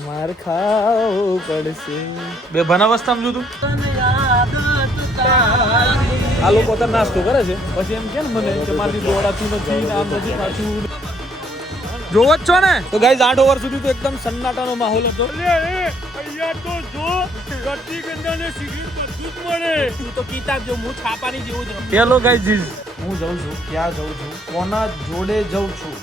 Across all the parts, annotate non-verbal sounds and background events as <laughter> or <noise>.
માર ખાવું પડશે. બે ભાન અવસ્થામાં જોતું આ લોકો તો નાસ્તો કરે છે. પછી એમ કે મને કે મારી દોડાતું નથી આમ નથી પાછું. જોવો જ છો ને? તો ગાઈઝ આઠ ઓવર સુધી તો એકદમ સન્નાટાનો માહોલ હતો. અહીંયા તો જો રતિગંધા ને સિગરેટ બધું જ મળે. તું તો કિતાબ જો હું છાપાની જેવું જ. હેલો ગાઈઝ હું જઉં છું ક્યાં જઉં છું? કોના જોડે જઉં છું?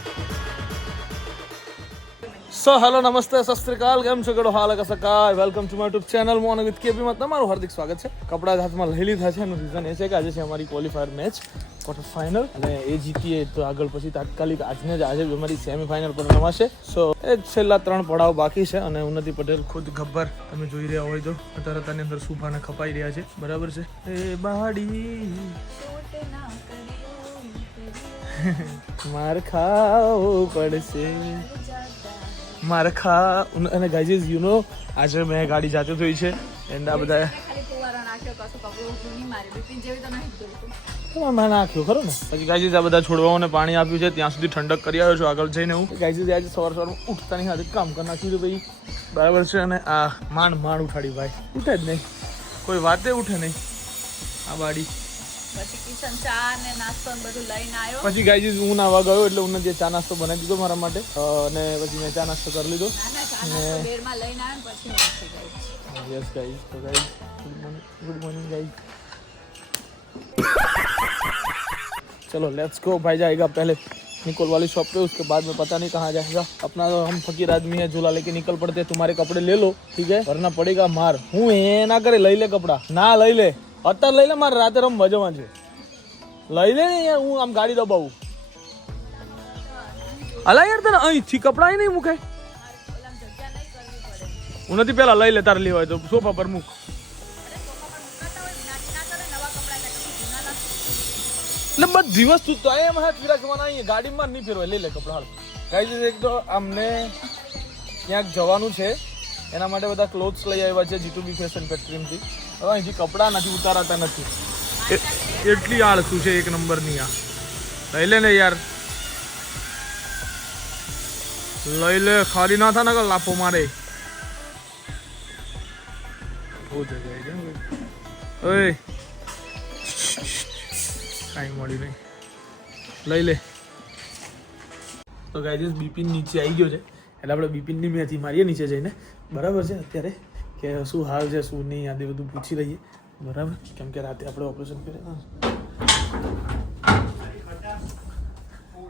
સો હેલો નમસ્તે સસ્ત્રીકાલ કેમ છો કેડો હાલ કસકાય welcome to my YouTube channel Mon with કેપીમાં તમારું હાર્દિક સ્વાગત છે કપડા હાથમાં લઈ લીધા છે એનું રીઝન એ છે કે આજે છે અમારી ક્વોલિફાયર મેચ ક્વાર્ટર ફાઇનલ અને એ જીતીએ તો આગળ પછી તાત્કાલિક આજને જ આજે અમારી સેમી ફાઇનલ પર રમાશે. સો એ છેલ્લા ત્રણ પડાવ બાકી છે અને ઉન્નતિ પટેલ ખુદ ગબ્બર તમે જોઈ રહ્યા હોય તો અત્યારે તેની અંદર સુભાને ખપાઈ રહ્યા છે. બરાબર છે? એ બાડી. <laughs> માર ખાવ પડશે. માર ખા અને ગાઈઝ યુ નો આજે મેં ગાડી જાતે ધોઈ છે. એન્ડ આ બધા નહીં નહીં મેં નાખ્યો ખરો ને? પછી ગાઈઝ આ બધા છોડવાઓને પાણી આપ્યું છે ત્યાં સુધી ઠંડક કરી આવ્યો છું આગળ જઈને હું. ગાઈઝ આજે સવાર સવારમાં ઉઠતાની સાથે કામ કરી નાખ્યું હતું ભાઈ. બરાબર છે અને આ માંડ માંડ ઉઠાડી ભાઈ. ઉઠે જ નહીં. કોઈ વાતે ઉઠે નહીં. આ બાડી. પછી કિશન ચા ને નાસ્તો ને બધું લઈને આવ્યો પછી ગાઈઝ હું નાવા ગયો એટલે હું જે ચા નાસ્તો બનાવી દીધો મારા માટે અ, અને પછી મેં ચા નાસ્તો કરી લીધો ના ના ચા નાસ્તો બેરમાં લઈને આવ્યો ને પછી હું ઉઠી ગઈ यस गाइस तो guys good morning good morning guys चलो लेट्स गो भाई जाएगा पहले निकोल वाली शॉप पे उसके बाद में पता नहीं कहाँ जाएगा अपना तो हम फकीर आदमी है झूला लेके निकल पड़ते हैं तुम्हारे कपड़े ले लो ठीक है वरना पड़ेगा मार હું એ ના કરે લઈ લે કપડા ના લઈ લે અત્યારે લઈ લે, મારે રાતે રમ મજામાં છે. લઈ લે ને યાર, હું આમ ગાડી દબાવું. અલા યાર, તને અહીંથી કપડા નહીં મૂકે? હું નથી પેલા લઈ લે, તારે લેવાય તો સોફા પર મૂક. એટલે ના બધી વસ્તુ તો એમ હા પીરા જવાના, અહીંયા ગાડીમાં નહીં ફેરવાય. લઈ લે કપડા હાલ. ગાઈઝ એક તો અમને ક્યાંક જવાનું છે. એના માટે બધા ક્લોથ્સ લઈ આવ્યા છે જીતુ બી ફેશન ફેક્ટરીમાંથી અહીંથી કપડાં નથી ઉતારાતા નથી. એટલી આળસુ છે એક નંબરની આ. લઈ લે ને યાર. લઈ લે ખાલી ના થાય ને લાફો મારે. ઓય. કાંઈ મળી નહીં. લઈ લે. તો ગાઈઝ બિપિન નીચે આવી ગયો છે. એટલે આપણે બિપિનની મેથી મારીએ નીચે જઈને. બરાબર છે? અત્યારે કે શું હાલ છે શું નહીં આદિ બધું પૂછી લઈએ. બરાબર? કેમ કે રાતે આપણે ઓપરેશન કરીએ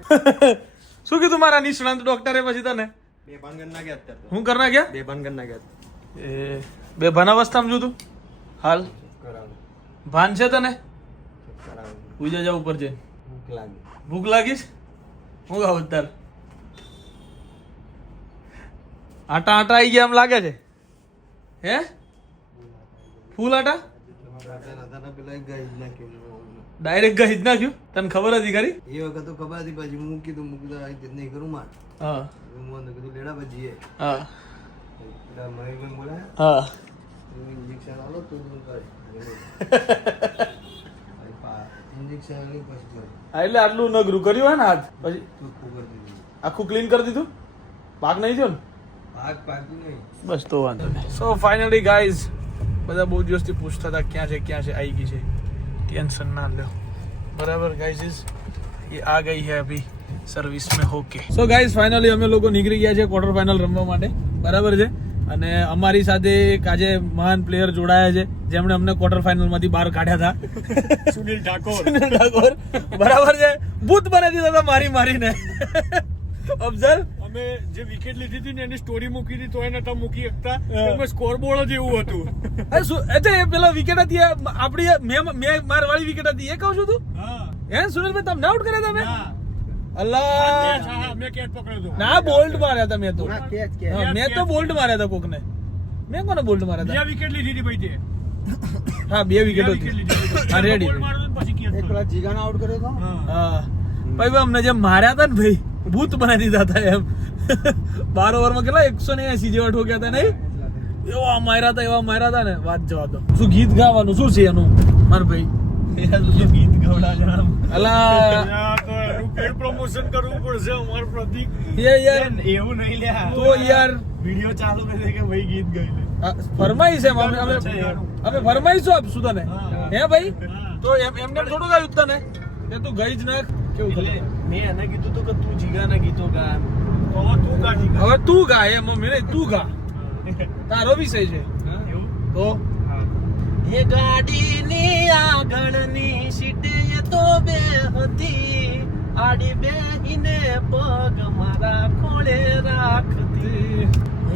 <laughs> શું કીધું મારા નિષ્ણાંત ડોક્ટરે પછી તને? બે ભાન ગન્ના ગયા અત્યારે હું કરના ગયા? બે ભાન ગન્ના ગયા. એ બે ભાન અવસ્થામાં જોતું હાલ? ભાન છે તને? પૂજા જાવ જા ઉપર જઈને. ભૂખ લાગી. ભૂખ લાગીશ? હું ખાવ અત્યારે? આટા આટા આવી ગયા એમ લાગે છે? હે? ફૂલ આટા ડાયરેક્ટ ગઈ જ નાખ્યું? તને ખબર હતી ખરી? એ વખત તો ખબર હતી પછી હું કીધું હું કીધું આ રીતે નહીં કરું માર. હા. હું કીધું લેડા પછી હા. પેલા હા. ઇન્જેક્શન આલો તું હું કરે. <laughs> એટલે આટલું નગરું કર્યું હોય ને હાથ પછી તું આખું ક્લીન કરી દીધું? પાક નહીં થયો ને? બસ તો વાંધો નહીં. સો ફાઇનલી ગાઈઝ બધા બહુ દિવસથી પૂછતા હતા ક્યાં છે ક્યાં છે આવી ગઈ છે. ટેન્શન ના લો બરાબર ગાઈઝ એ આ ગઈ હે અભી સર્વિસ મેં ઓકે સો ગાઈઝ ફાઇનલી અમે લોકો નીકળી ગયા છે ક્વાર્ટર ફાઇનલ રમવા માટે. બરાબર છે? અને અમારી સાથે એક આજે મહાન પ્લેયર જોડાયા છે જેમણે અમને ક્વાર્ટર ફાઇનલમાંથી બહાર કાઢ્યા હતા. <laughs> સુનિલ ઠાકોર. સુનિલ ઠાકોર. બરાબર છે? ભૂત બનાવી દીધા હતા મારી મારીને. <laughs> અફઝલ અમે જે વિકેટ લીધી હતી ને એની સ્ટોરી મૂકી હતી તો એને તમે મૂકી શકતા. એમાં સ્કોરબોર્ડ જ એવું હતું. <laughs> અરે શું એટલે એ પેલા વિકેટ હતી એ આપણી મેં મેં માર વાળી વિકેટ હતી એ કહું છું તું? હા. હે સુનિલભાઈ તમને આઉટ કર્યા તમે? અલ્લાહ મેં કેચ પકડ્યો હતો. ના બોલ્ટ માર્યા હતા મેં તો મેં તો બોલ્ટ માર્યા હતા કોકને. મેં કોને બોલ્ટ માર્યા હતા? વિકેટ લીધી હતી ભાઈ તે. હા બે વિકેટ હતી. હા રેડી. જીગાને આઉટ કર્યો હતો? હા. ભાઈ ભાઈ અમને જે માર્યા હતા ને ભાઈ ભૂત બનાવી દીધા હતા એમ. બાર ઓવરમાં કેટલા? એકસો ને એસી જેવા ઠોક્યા હતા નહીં? એવા માર્યા હતા એવા માર્યા હતા ને. વાત જવા દો. શું ગીત ગાવાનું? શું છે એનું? માર ભાઈ. ગીત અલા. પ્રમોશન કરવું પડશે અમાર પ્રતિક એવું નહીં લ્યા તો યાર. વિડિયો ચાલુ કરે કે ભાઈ ગીત ગાઈ લે ફરમાઈશ એમ. અમે અમે ફરમાઈશું આપશું તને? હે. ભાઈ? તો એમ એમને થોડું ગાયું તને? એ તું ગઈ જ નાખ. કેવું એટલે? મેં એને કીધું તું કે તું જીગાના ગીતો ગા. હવે તું કાઢી હવે તું ગા એ મમ્મી ને તું ગા. તારો વિષય છે. એવું? તો? એ ગાડીની આગળની સીટે તો બે હતી. આડી બેહીને પગ મારા ખોળે રાખતી.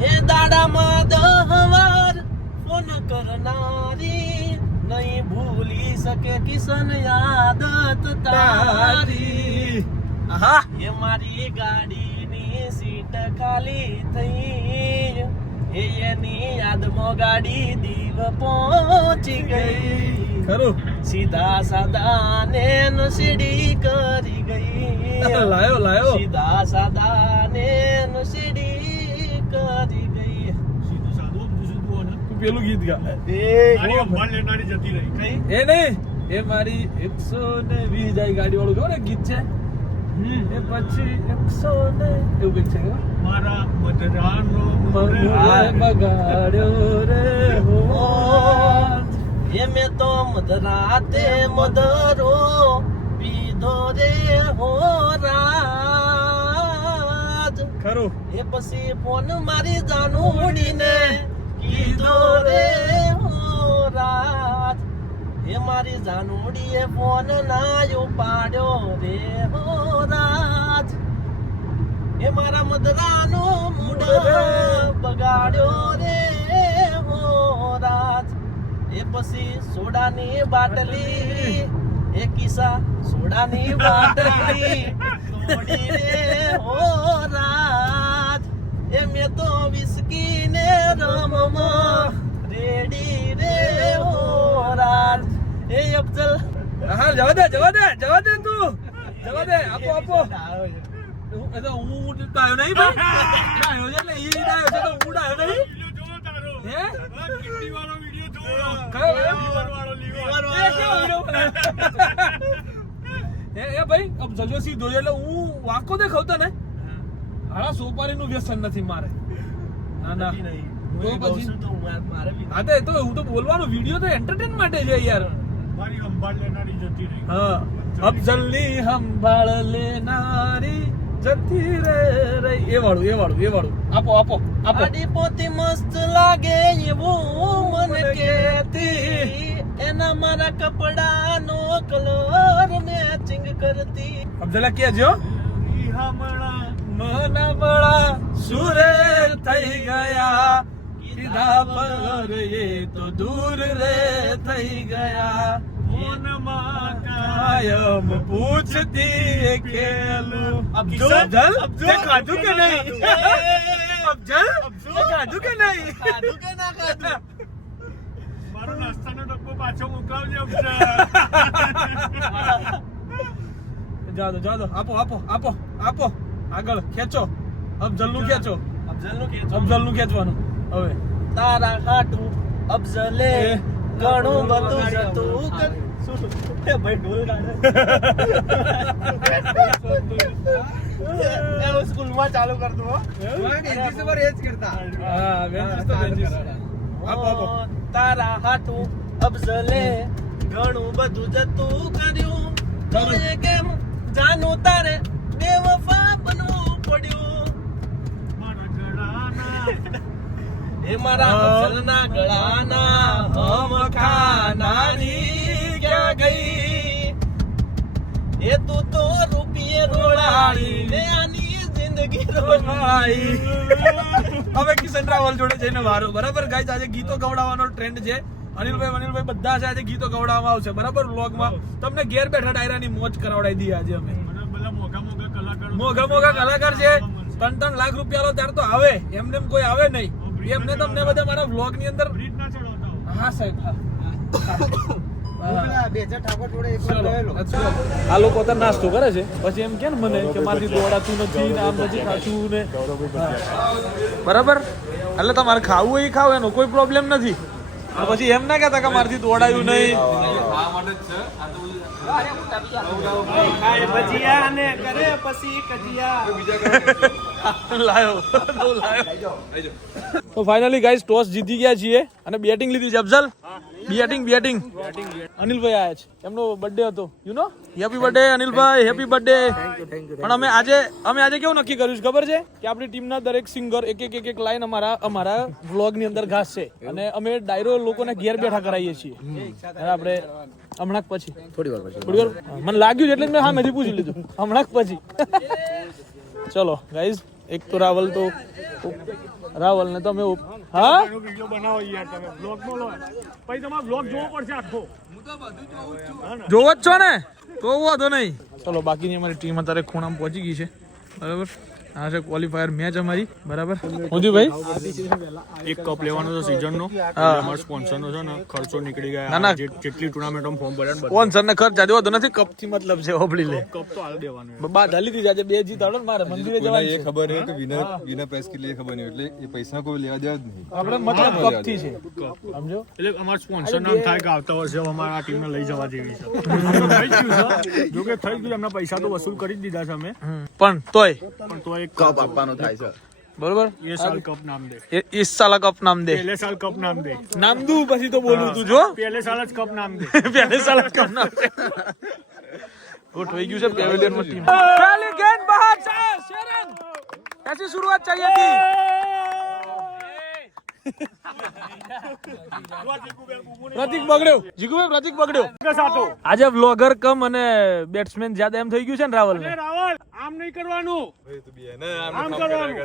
એ દાડામાં દહવાર ફોન કરનારી નહીં ભૂલી શકે કિશન યાદત તારી. આહા. એ મારી ગાડીની સીટ ખાલી થઈ. એ એની યાદમાં ગાડી દીવ પહોંચી ગઈ. ખરું. સીધા સાદા ને નસીડી કરી ગઈ. <laughs> લાયો લાયો. સીધા સાદા ને નસીડી કરી ગઈ સીધું સાદું ઊંધું સીધું અને તું પેલું ગીત ગા. ગાડી મારી જતી રહી. કઈ? એ નહીં એ મારી એકસો ને વીસ જાય ગાડી વાળું ખબર ને ગીત છે? એ પછી એકસો ને એવું ગીત છે મારા મધરાનો બગાડ્યો રે હો એ મેં તો મધરાતે મધરો પીધો રે હો રાજ ખરું. એ પછી ફોન મારી જાનુડીને કીધો રે હો રાજ એ મારી જાનુડીએ ફોન ના ઉપાડ્યો રે હો એ મારા મદરાનો મૂડ બગાડ્યો રે હો એ પછી સોડાની બાટલી એ કિસ્સા સોડાની બાટલી રે હો એ મેં તો વિસ્કી રમમાં રેડી રે હો જવા દે જવા દે જવા દે તું જવા દે આપો આપો હું- તો નહીં ભાઈ છે એટલે ઈ એટલે હું વાંકો દેખાવ ને. હાડા સોપારીનું વ્યસન નથી. મારે ના ના તો પછી હા તો એ તો હું તો બોલવાનું વિડિયો તો એન્ટરટેન માટે છે યાર. મારી હંભાળ લેનારી જતી રહી. હા અફઝલની સંભાળ લેનારી જતી રે રે એ વાળું એ વાળું એ વાળું. આપો આપો આપો. આડી પોતી મસ્ત લાગે એવું મને કેતી એના મારા કપડાનો કલર મેચિંગ કરતી. અબ્દુલ્લા કે જો ઈ હમણાં મન બળા સુરે થઈ ગયા. કીધા પર એ તો દૂર રે થઈ ગયા. ફોનમાં કાયમ પૂછતી ખેલું. અફઝલ? અફઝલ અફઝલ? ખાધું કે નહીં? અફઝલ ખાધું કે નહીં? ખાધું કે ના ખાધું? મારો નાસ્તાનો ડબ્બો પાછો મોકલાવજે અફઝલ. જા દો આપો આપો આપો આપો. આગળ ખેંચો. અફઝલનું ખેંચો. અફઝલનું ખેંચવાનું. હવે. તારા હાટું અફઝલે. ઘણું બધું જતું શું? ભાઈ ઢોલ ગાડે સ્કૂલમાં ચાલુ કરતો. તારા હાટું અફઝલે. ઘણું બધું જતું કર્યું. તમે કેમ જાનું તારે બેવફા બનવું પડ્યું? મારા ગળાના એ મારા અફઝલના ગળાના હમ ક્યાં ગઈ? એ તું તો રૂપિયે રોડાળી ને આની જિંદગી રોડાળી હવે કિશન રાવલ જોડે જઈને વારો. બરાબર ગાઈસ? આજે ગીતો ગવડાવવાનો ટ્રેન્ડ છે. અનિલભાઈ અનિલભાઈ બધા છે આજે ગીતો ગવડાવવામાં આવશે. બરાબર વ્લોગમાં તમને ઘેર બેઠા ડાયરાની મોજ કરાવડાવી દી આજે અમે. મોગા મોગા મોઘા મોઘા કલાકાર છે. ત્રણ ત્રણ લાખ રૂપિયા લો ત્યારે તો આવે. એમને કોઈ આવે નહીં. એમને તમને બધા મારા વ્લોગની અંદર બ્રિજ ના ચડાવતા હો. હા સાહેબ હા. આ લોકો તો નાસ્તો કરે છે. પછી એમ કે મને કે મારથી દોડાતું નથી ને આમ નથી ખાતું ને. બરાબર? એટલે તમારે ખાવું એ ખાવ એનો કોઈ પ્રોબ્લેમ નથી. પછી એમ ના કહેતા કે મારથી દોડાયું નહીં. ભજીયા ને કરે પછી કજિયા. તો ફાઇનલી ગાઈસ ટોસ જીતી ગયા છીએ અને બેટિંગ લીધી છે અફઝલ. બેટિંગ બેટિંગ અનિલભાઈ આયા છે. એમનો બર્થડે હતો. You know happy birthday Anilbhai. Happy birthday પણ અમે આજે અમે આજે કેવું નક્કી કર્યું છે ખબર છે? કે આપણી ટીમના દરેક સિંગર એક એક એક એક લાઈન અમારા અમારા વ્લોગની અંદર ઘાસશે. અને અમે ડાયરો લોકોને ઘેર બેઠા કરાવીએ છીએ. આપણે હમણાં પછી. થોડી વાર પછી. થોડી વાર. મને લાગ્યું છે એટલે મેં હા મેં પૂછી લીધું. હમણાં પછી. ચલો ગાઈઝ એક તો રાવલ તો રાવલ ને તમે હા? વિડિયો બનાવો યાર તમે. બ્લોગ નો લો. પછી તમારે બ્લોગ જોવો પડશે આખો. જોવો જ છો ને? તો વાંધો નહીં. ચલો બાકીની અમારી ટીમ અત્યારે ખૂણામાં પહોંચી ગઈ છે. બરાબર? આ છે ક્વોલિફાયર મેચ અમારી બરાબર? મોદીભાઈ? એક કપ લેવાનો છે સીઝન નો અમાર સ્પોન્સર નો છે ને ખર્ચો નીકળી ગયા. ના જેટલી ટુર્નામેન્ટમાં ફોર્મ ભર્યા સ્પોન્સર ને ખર્ચ જાજો નથી કપથી મતલબ છે ઓબળી લે. કપ તો હાલ દેવાનો બાદ હાલી દીધી આજે બે જીત આવડો ને મારે મંદિરે જવાની એ ખબર હે. કે વિનર વિનર પ્રાઇસ કેટલી ખબર નહીં એટલે એ પૈસા કોઈ લેવા દેવા જ નહીં. આપણે મતલબ કપથી છે. સમજો? એટલે અમાર સ્પોન્સર નામ થાય કે આવતા વર્ષે અમારા ટીમ ને લઈ જવા જેવી છે. <laughs> જો કે થઈ ગયું એમના પૈસા તો વસૂલ કરી જ દીધા છે અમે. પણ તોય પણ તોય કપ આપવાનો થાય છે. બરોબર? એ સાલ કપ નામ દે. ઇસ સાલ કપ નામ દે. પહેલે સાલ કપ નામ દે. નામ દઉં પછી તો બોલું તું જો. પહેલે સાલ જ કપ નામ દે. <laughs> પહેલે સાલ જ કપ નામ દે. ગોઠવાઈ ગયું છે પેવેલિયનમાં ટીમ પહેલી ગેન બહાર છે શેરન. એસી શરૂઆત ચાહીએ પ્રતિક બગડ્યો. જીગુભાઈ પ્રતિક બગડ્યો. આજે વ્લોગર કમ અને બેટ્સમેન જ્યાદા એમ થઈ ગયું છે ને રાવલ ને? રાવલ આમ નહીં કરવાનું. આમ કરવાનું.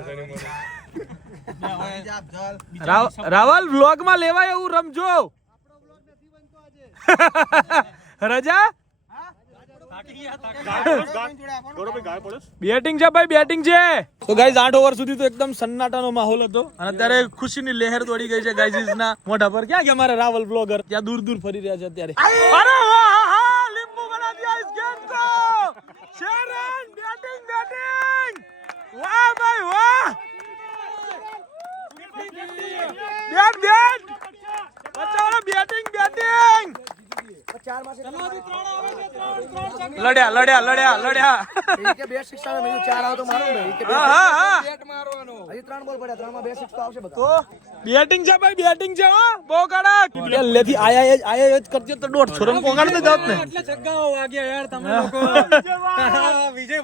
રાવલ વ્લોગમાં લેવાય એવું રમજો. <laughs> રજા? બેટિંગ છે ભાઈ બેટિંગ છે. તો ગાઈઝ આઠ ઓવર સુધી તો એકદમ સન્નાટાનો માહોલ હતો. અને અત્યારે ખુશીની લહેર દોડી ગઈ છે ગાઈઝ ના મોઢા પર. ક્યાં ગયા મારા રાવલ બ્લોગર ત્યાં દૂર દૂર ફરી રહ્યા છે અત્યારે. અરે વાહ હા, હા લીંબુ બના દિયા ઇસ ગેમ કો શેરન બેટિંગ બેટિંગ. વાહ ભાઈ વાહ. Bat bat. બચાવો બેટિંગ બેટિંગ. લડ્યા લડ્યા લડ્યા લડ્યા કે બે સિક્સ આવે મેં કીધું ચાર આવે તો મારું ને કે હા હા હા બેટ મારવાનો હજી ત્રણ બોલ પડ્યા ત્રણમાં બે સિક્સ તો આવશે બધા તો બેટિંગ છે ભાઈ બેટિંગ છે હો બહુ કડક લેથી આયા એ- આયા એ જ કરતી હોત તો દોઢ છોરણ પોગાડ દે જાત ને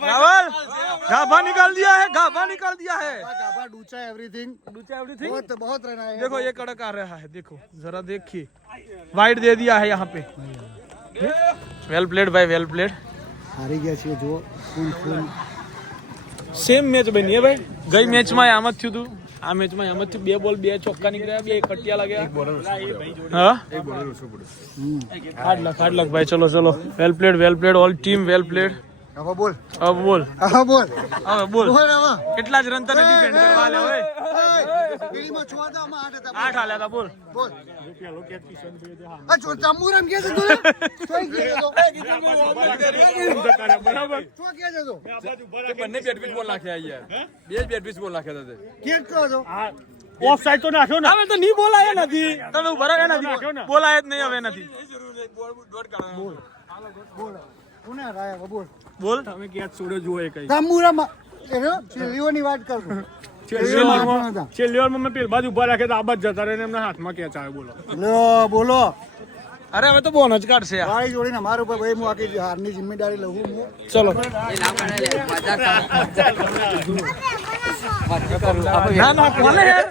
रावल गाभा निकाल दिया है गाभा निकाल दिया है गाभा डूचा एवरीथिंग डूचा everything? बहुत बहुत रहना है देखो ये कड़क आ रहा है देखो जरा देखिए वाइट दे दिया है यहाँ पे વેલ પ્લેડ ભાઈ વેલ પ્લેડ હારી ગયા છીએ જુઓ ફૂલ ફૂલ સેમ મેચ બની હે ભાઈ. ગઈ મેચમાં આમ જ થયું હતું આ મેચમાં એમ જ થયું. બે બોલ બે ચોક્કા નીકળ્યા બે કટિયા લાગ્યા. હા? આઠ લાખ આઠ લાખ ભાઈ ચલો ચલો. Well played well played all team well played હવે બોલ હવે બોલ હવે બોલ હવે બોલ કેટલા જ રન તને ડિફેન્ડ કરવા લે હવે પેલીમાં છ હતા આમાં આઠ હતા આઠ હાલ્યા હતા બોલ બોલ આ જો તંબુરમ કે છે તું ચોઈ કે તો બરાબર ચો કે છે તો બંને બેટ પીચ બોલ નાખ્યા યાર બે બેટ પીચ બોલ નાખ્યા હતા કે કહો છો ઓફ સાઈડ તો નાખ્યો ને હવે તો નહીં બોલાય નથી તમે નથી બોલાય જ નહીં હવે નથી કોને હરાયા બોલ બોલ. તમે ક્યાં છોડ્યો જુઓ એ કઈ. તંબુરમ એનો છેલ્લીઓની વાત કરું. મેં પેલી બાજુ ઊભા રાખ્યા તો જતા એમના હાથમાં કેચ આવે બોલો. લો બોલો. અરે હવે તો બોન જ કાઢશે. વાળી જોડીને મારા ઉપર ભાઈ હું આખી હારની જિમ્મેદારી લઉં હું ચલો. ના ના કોને યાર?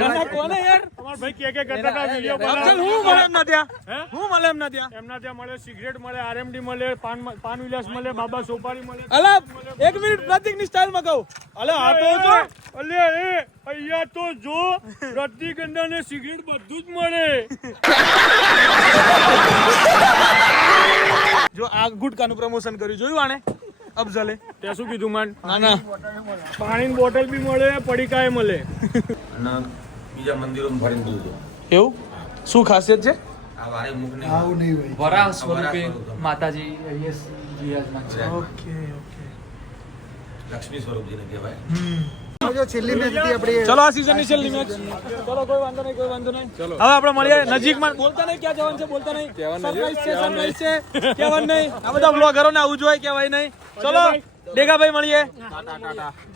ના ના કોને યાર? અમારા ભાઈ કે કે કરતા હતા વીડિયો હું મળે એમના ત્યાં હું? મળે એમના ત્યાં એમના ત્યાં મળે સિગરેટ મળે આરએમડી મળે પાન પાન વિલાસ મળે બાબા સોપારી મળે અલા એક મિનિટ પ્રતિકની સ્ટાઇલમાં કહું. અલે આ તો જો. અલે એ અહીંયા તો જો રજનીગંધા ને સિગરેટ બધું જ મળે. જો આ ગુટકાનું પ્રમોશન કર્યું જોયું આને? અફઝલે. ત્યાં શું કીધું માન ના ના. પાણીની બોટલ બી મળે પડીકાય મળે. અને બીજા મંદિરોમાં ભરીને દૂધ એવું? શું ખાસિયત છે? આ વારે મુખની આવું નહીં હોય. વરાહ સ્વરૂપે માતાજી યસ બિરાજમાન છે. Okay okay. લક્ષ્મી સ્વરૂપ કહેવાય. જો છેલ્લી મેચ હતી આપણી ચલો આ સીઝનની છેલ્લી મેચ ચલો કોઈ વાંધો નહીં કોઈ વાંધો નહીં. હવે આપણે મળીએ નજીકમાં. બોલતા નહીં ક્યાં જવાનું છે બોલતા નહીં. સરપ્રાઈઝ છે સરપ્રાઈઝ છે. કહેવાનું નહીં. આ બધા બ્લોગરો ને આવું જોઈએ કહેવાય નહીં. ચલો ડેગાભાઈ મળીએ.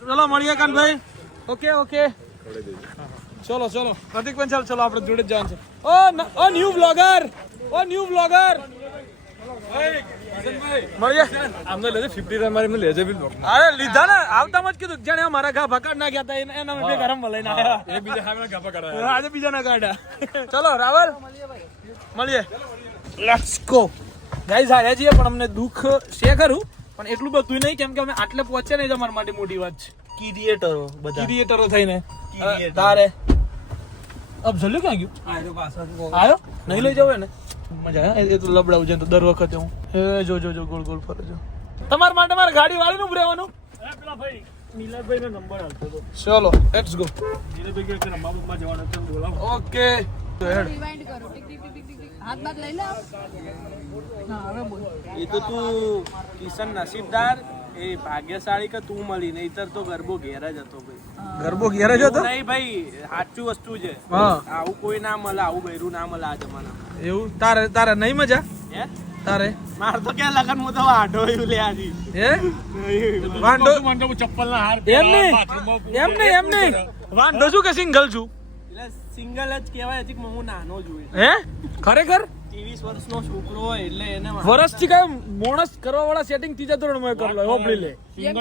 ચલો મળીએ કાનભાઈ. Okay okay. ચલો ચલો. પ્રતિક પંચાલ ચલો આપણે જોડે જ જવાનું છે. ઓ ઓ ન્યુ બ્લોગર ઓ ન્યુ બ્લોગર લેજે 50 રન મારી લેજે બી અરે લીધા ને. આવતામાં જ કીધું કે જાણે મારા ઘા ભકાડ ના ગયા હતા. એને એના મેં બે ગરમ લઈને આવ્યા. એ બીજા સામે ઘા પકડાયા આજે બીજા ના કાઢ્યા ચલો રાવલ. મળીએ. લેટ્સ ગો છીએ પણ અમને દુઃખ છે ખરું પણ એટલું બધું નહીં કેમ કે અમે આટલે પહોંચે નહીં અમારા માટે મોટી વાત છે. ક્રિએટરો બધા. ક્રિએટરો થઈને. તારે. અબ જલ્યો ક્યાં ગયું? આવ્યો નહીં લઈ જાવ ને? મજા આવે. એ તો લબડાવું છે તો દર વખતે હું. એ જો જો જો ગોળ ગોળ ફરે જો તમારા માટે મારે ગાડી વાળીને ઉભું રહેવાનું? પેલા ભાઈ નીલાભાઈ નો નંબર આવતો હતો ચલો લેટ્સ ગો નીલાભાઈ કે રમવા બમવા જવાનું છે બોલાવો. ઓકે. રિવાઇન્ડ કરો. Tick tick tick tick tick. હાથ બાદ લઈ લે હા હવે બોલ. એ તો તું કિશન નસીબદાર એ ભાગ્યશાળી કે તું મળી? નહીતર તો ગરબો ઘેર જ હતો ભાઈ. ગરબો ઘેર જ હતો? નહીં ભાઈ સાચું વસ્તુ છે. આવું કોઈ ના મળે આવું બૈરું ના મળે આ જમાના એવું? તારે તારે નહીં મજા? હે? તારે? માર તો કે લગન હું તો આઢો એવું લે આજી હે? વાંડો વાંડો ચપ્પલ ના હાર એમ નહીં. એમ નહીં એમ નહીં. વાંધો શું કે સિંગલ છું? એટલે સિંગલ જ કહેવાય હજી હું નાનો છું. હે? ખરેખર? ત્રેવીસ વર્ષનો છોકરો હોય એટલે એને વર્ષથી કઈ મોણસ કરવા વાળા સેટિંગ ત્રીજા ધોરણમાં કરી લો લે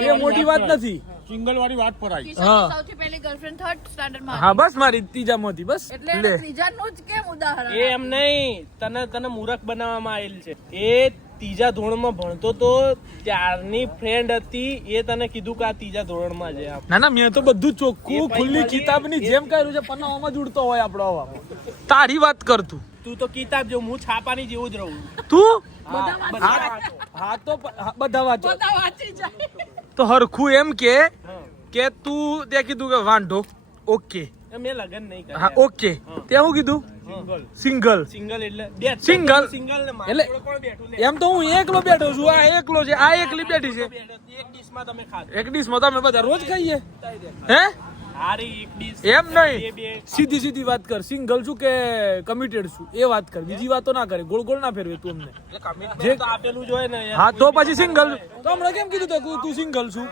એ મોટી વાત નથી. સિંગલ વાળી વાત પર આવી કિશનની સૌથી પહેલી ગર્લફ્રેન્ડ થર્ડ સ્ટાન્ડર્ડમાં હા બસ મારી ત્રીજામાંથી બસ. એટલે લે. એને જ કેમ ઉદાહરણ એ એમ નહીં તને તને મૂરખ બનાવવામાં આવેલ છે. એ ત્રીજા ધોરણમાં ભણતો તો ત્યારની ફ્રેન્ડ હતી એ તને કીધું કે આ ત્રીજા ધોરણમાં છે ના ના મેં તો બધું ચોખ્ખું ખુલ્લી કિતાબની જેમ કર્યું છે પન્નાઓમાં જ ઉડતો હોય આપણો હવા તારી વાત કર તું. તું તો કિતાબ જો હું છાપાની જેવું જ રહું. તું? હા, બધા વાંચો. હા તો બધા વાંચો. તો હરખું એમ કે કે તું તે કીધું કે વાંઢો ઓકે. એ મેં લગન નહીં હા કર્યા ઓકે તે હું કીધું? સિંગલ. સિંગલ. એટલે બે? સિંગલ. એટલે-? એમ તો હું એકલો બેઠો છું. આ એકલો છે આ એકલી બેઠી છે. એક ડીશમાં તમે ખાધો. એક તમે બધા રોજ ખાઈએ. હે? એમ નહીં. સીધી સીધી વાત કર. સિંગલ છું કે કમિટેડ છું? એ વાત કર. બીજી વાતો ના કરે. ગોળ ગોળ ના ફેરવે તું અમને. આપેલું જોઈએ ને. હા તો પછી સિંગલ. તો હમણાં કેમ કીધું તું સિંગલ છું?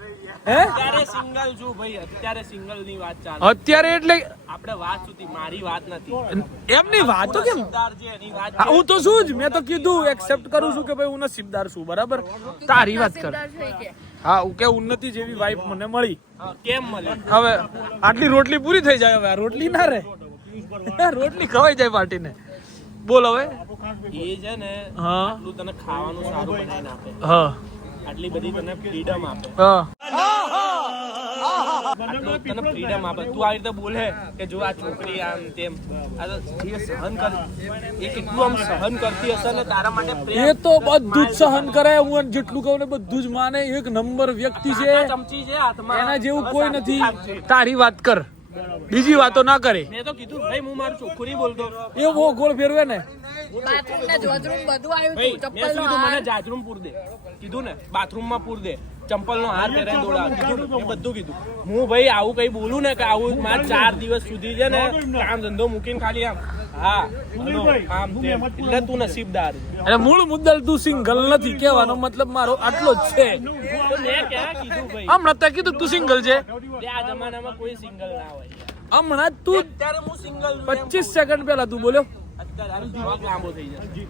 હે? અત્યારે સિંગલ છું ભાઈ અત્યારે સિંગલની વાત ચાલે. અત્યારે એટલે આપણે વાત સુધી મારી વાત નથી. એમ નહીં વાતો કેમ? નસીબદાર છે એની વાત હા હું તો શું જ મેં તો કીધું એક્સેપ્ટ કરું છું કે ભાઈ હું નસીબદાર છું બરાબર? તારી વાત કર. હા હું કે ઉન્નતિ જેવી વાઈફ મને મળી. કેમ મળી? હવે આટલી રોટલી પૂરી થઈ જાય હવે રોટલી ના રે રોટલી ખવાઈ જાય પાર્ટીને. બોલ હવે. એ છે ને હા. તને ખાવાનું સારું બનાવી નાખે હા. આટલી બધી તને ફ્રીડમ આપે. તને ફ્રીડમ આપે. તું આવી રીતે બોલે કે જો આ છોકરી આમ તેમ. આ તો જે સહન કર એ કેટલું આમ સહન કરતી હશે ને તારા માટે એ તો બધું જ સહન કરે હું જેટલું કહું ને બધું જ માને. એક નંબર વ્યક્તિ છે. ચમચી છે હાથમાં એના જેવું કોઈ નથી. તારી વાત કર. બીજી વાતો ના કરે. મેં તો કીધું ભાઈ હું મારું છોકરી બોલતો એ બહુ ગોળ ફેરવે ને. બાથરૂમ ને જોજરૂમ બધું આવ્યું હતું ચપ્પલ મને જાજરૂમ પૂર દે. કીધું ને બાથરૂમમાં પૂર દે ચંપલ નો હાર પહેરાઈ દોડાવ. કીધું એ બધું કીધું. હું ભાઈ આવું કઈ બોલું ને કે આવું મારે ચાર દિવસ સુધી છે ને કામ ધંધો મૂકીને ખાલી આમ. હા. આમ એટલે તું નસીબદાર. અને મૂળ મુદ્દલ તું સિંગલ નથી કહેવાનો મતલબ મારો આટલો જ છે. હમણાં તે કીધું તું સિંગલ છે. આ જમાનામાં કોઈ સિંગલ ના હોય. હમણાં તું અત્યારે હું સિંગલ પચીસ સેકન્ડ પહેલા તું બોલ્યો.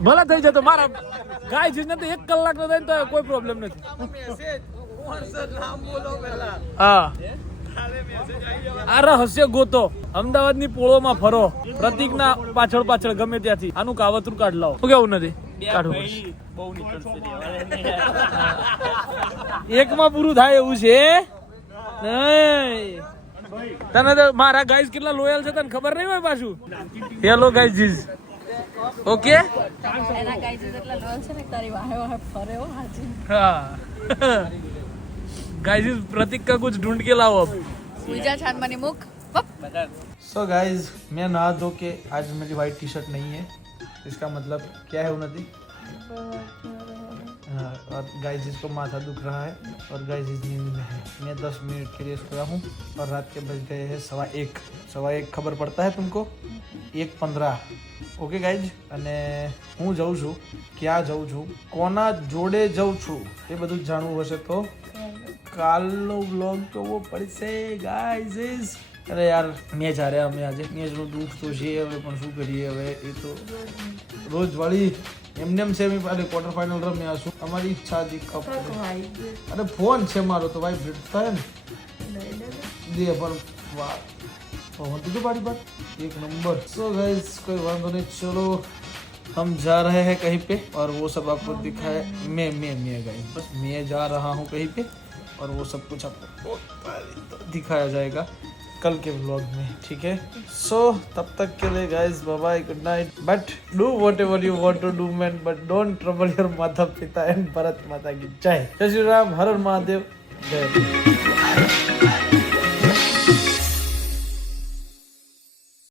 ભલે થઈ જતો મારા ગાય જીજ નથી, એક કલાક નો થાય તો કોઈ પ્રોબ્લેમ નથી. હા. અરે રહસ્ય ગોતો. અમદાવાદની પોળોમાં ફરો. પ્રતિક ના પાછળ પાછળ ગમે ત્યાંથી. આનું કાવતરું કાઢ લાવો. શું કેવું નથી? કાઢવું એક એકમાં પૂરું થાય એવું છે. તને તો મારા ગાઈઝ કેટલા લોયલ છે તને ખબર નહીં હોય પાછું? હેલો ગાઈસ જીઝ ઓકે એના ગાઈઝ એટલા લોયલ છે ને કે તારી વાહે વાહે ફરે હો હાજી हाँ गाइस प्रतीक का कुछ ढूंढ के लाओ अब ઉજા છાનમાની મુખ બપ सो गाइस मैं नहा धो के आज मेरी वाइट टी शर्ट नहीं है इसका मतलब क्या है उन्नति हाँ, और गाइस इसको माथा दुख रहा है और गाइस इस नींद में है मैं दस मिनट के लिए सोया हूँ और रात के बज गए हैं सवा एक सवा એક ખબર પડતા હે તુમકો એક પંદરા ઓકે ગાઈઝ અને હું જઉં છું ક્યાં જઉં છું કોના જોડે જઉં છું એ બધું જ જાણવું હશે તો કાલનો વ્લોગ જોવો પડશે ગાઈઝ અરે યાર મેચ હાર્યા અમે આજે મેચનું દુઃખ તો છે હવે પણ શું કરીએ હવે એ તો રોજ વળી એમને એમ સેમી અરે ક્વાર્ટર ફાઇનલ રમ્યા છું અમારી ઈચ્છા હતી કપ અરે ફોન છે મારો તો વાઇબ્રેટ થાય ને દે પણ વાહ पवन तो बाड़ी बात एक नंबर सो गाइस कोई वांदो नहीं चलो हम जा रहे हैं कहीं पे और वो सब आपको दिखाए मैं मैं मैं गाइस बस मैं जा रहा हूँ कहीं पे और वो सब कुछ आपको दिखाया जाएगा कल के ब्लॉग में ठीक है? सो so, तब तक के लिए guys bye good night but do whatever you want to do man but don't trouble your माता पिता एंड भरत माता की जय जय श्री राम हर महादेव जय